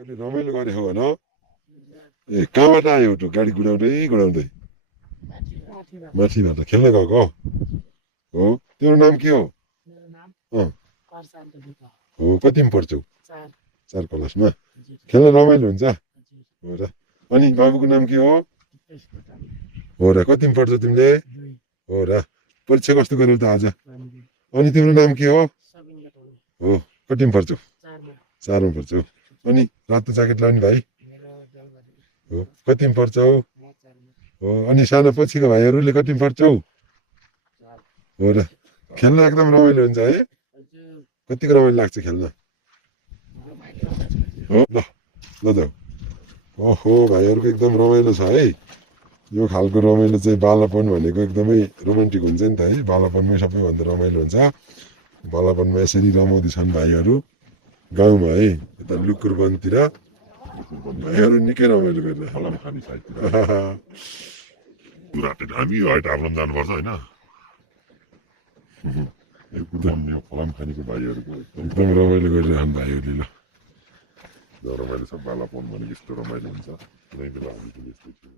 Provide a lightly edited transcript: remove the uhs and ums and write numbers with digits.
कहिले रमाइलो गरे हो भन ए कहाँबाट आयो त गाडी गुडाउँदै गुडाउँदै माथिबाट खेल्न गएको हो तेरो नाम के हो अँ हो कतिमा पढ्छौ 4 क्लासमा खेल्न रमाइलो हुन्छ हो र अनि बाबुको नाम के हो र कतिमा पढ्छौ तिमीले हो र परीक्षा कस्तो गर्यौ त आज अनि तिम्रो नाम के हो कतिमा पढ्छौ 4मा पढ्छौ अनि रातो ज्याकेट लाउने भाइ हो कतिमा पढ्छौ हो अनि सानो पछिको भाइहरूले कतिमा पढ्छौ हो र खेल्न एकदम रमाइलो हुन्छ है कतिको रमाइलो लाग्छ खेल्न हो ल ल जाऊ ओहो भाइहरूको एकदम रमाइलो छ है यो खालको रमाइलो चाहिँ बालापन भनेको एकदमै रोमान्टिक हुन्छ नि त है बालापनमै सबैभन्दा रमाइलो हुन्छ बालापनमा यसरी रमाउँदै छन् भाइहरू गाउँमा है यता लुकुर वनतिर भाइहरू निकै रमाइलो गरिरहेको फलाम खाने साइडतिर राति हामी अहिले आफ्नो जानुपर्छ होइन एकदम यो फलाम खानेको भाइहरूको एकदम रमाइलो गरिरहनु भाइहरूले ल रमाइलो छ बालापन भनेको यस्तो रमाइलो हुन्छ कुनै बेला हुने यस्तै थियो